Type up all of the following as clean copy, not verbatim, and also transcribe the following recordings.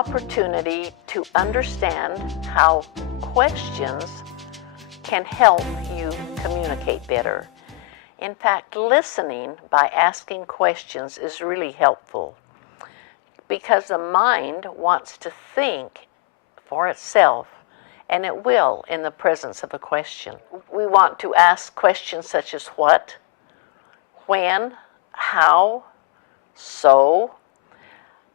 opportunity to understand how questions can help you communicate better. In fact, listening by asking questions is really helpful because the mind wants to think for itself, and it will in the presence of a question. We want to ask questions such as what, when, how, so,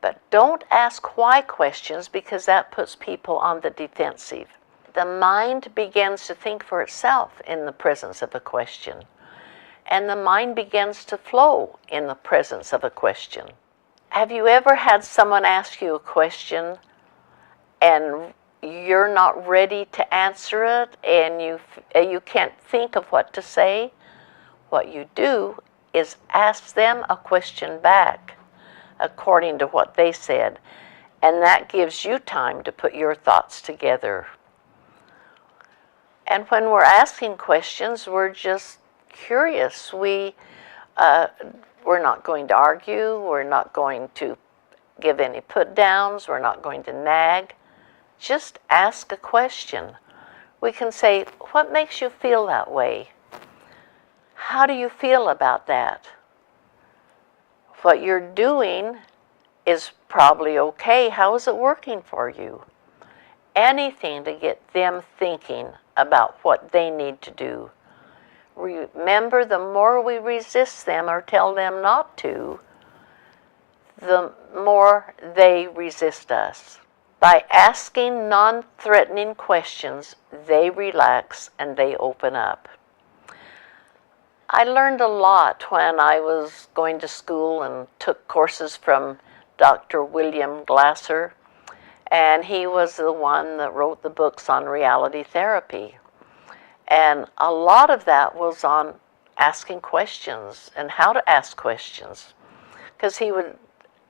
but don't ask why questions because that puts people on the defensive. The mind begins to think for itself in the presence of a question, and the mind begins to flow in the presence of a question. Have you ever had someone ask you a question and you're not ready to answer it and you can't think of what to say? What you do is ask them a question back according to what they said, and that gives you time to put your thoughts together. And when we're asking questions, we're just curious. We're not going to argue. We're not going to give any put-downs. We're not going to nag. Just ask a question. We can say, what makes you feel that way? How do you feel about that? What you're doing is probably okay. How is it working for you? Anything to get them thinking about what they need to do. Remember, the more we resist them or tell them not to, the more they resist us. By asking non-threatening questions, they relax and they open up. I learned a lot when I was going to school and took courses from Dr. William Glasser, and he was the one that wrote the books on reality therapy. And a lot of that was on asking questions and how to ask questions. Because he would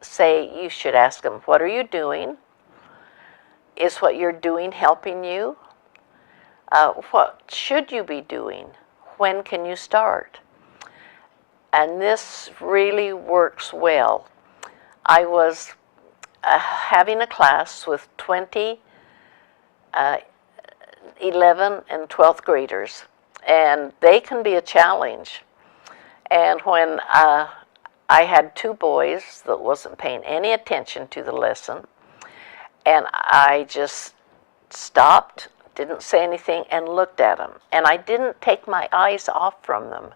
say, you should ask them, what are you doing? Is what you're doing helping you? What should you be doing? When can you start? And this really works well. I was having a class with 20 11 and 12th graders, and they can be a challenge. And when I had two boys that wasn't paying any attention to the lesson, and I just stopped, didn't say anything, and looked at them. And I didn't take my eyes off from them.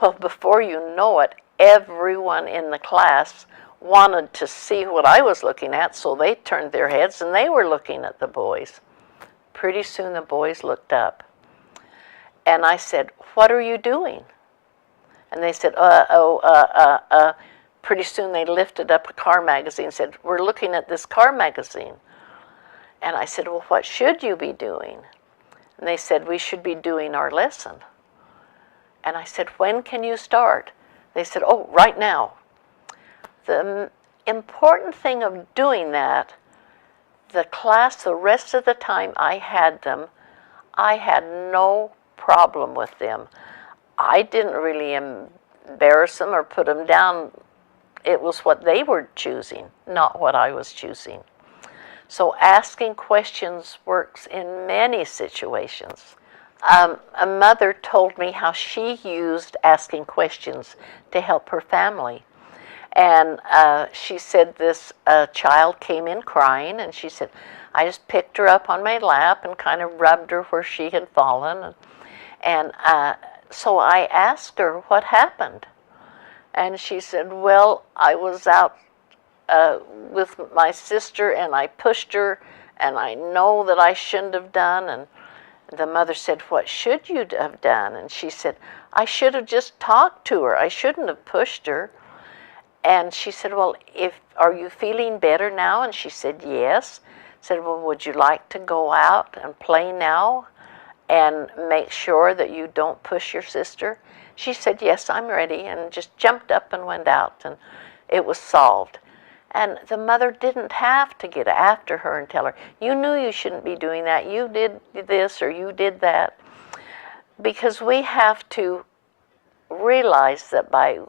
Well, before you know it, everyone in the class wanted to see what I was looking at, so they turned their heads and they were looking at the boys. Pretty soon the boys looked up. And I said, what are you doing? And they said, Pretty soon they lifted up a car magazine and said, we're looking at this car magazine. And I said, well, what should you be doing? And they said, we should be doing our lesson. And I said, when can you start? They said, oh, right now. The important thing of doing that, the class, the rest of the time I had them, I had no problem with them. I didn't really embarrass them or put them down. It was what they were choosing, not what I was choosing. So asking questions works in many situations. A mother told me how she used asking questions to help her family. And she said this child came in crying, and she said, I just picked her up on my lap and kind of rubbed her where she had fallen. And so I asked her what happened. And she said, well, I was out with my sister and I pushed her, and I know that I shouldn't have done. And the mother said, what should you have done? And she said, I should have just talked to her. I shouldn't have pushed her. And she said, well, are you feeling better now? And she said, yes. I said, well, would you like to go out and play now and make sure that you don't push your sister? She said, yes, I'm ready, and just jumped up and went out, and it was solved. And the mother didn't have to get after her and tell her, you knew you shouldn't be doing that, you did this or you did that. Because we have to realize that by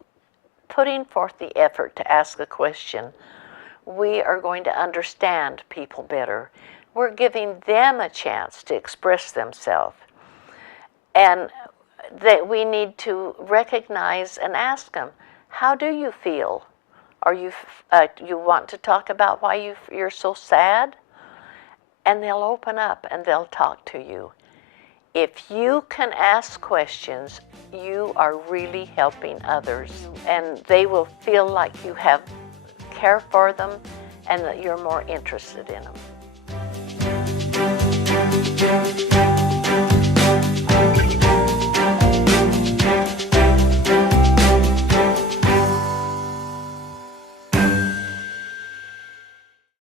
putting forth the effort to ask a question, we are going to understand people better. We're giving them a chance to express themselves. And that we need to recognize and ask them, how do you feel? Are you want to talk about why you're so sad? And they'll open up and they'll talk to you. If you can ask questions, you are really helping others, and they will feel like you have care for them and that you're more interested in them.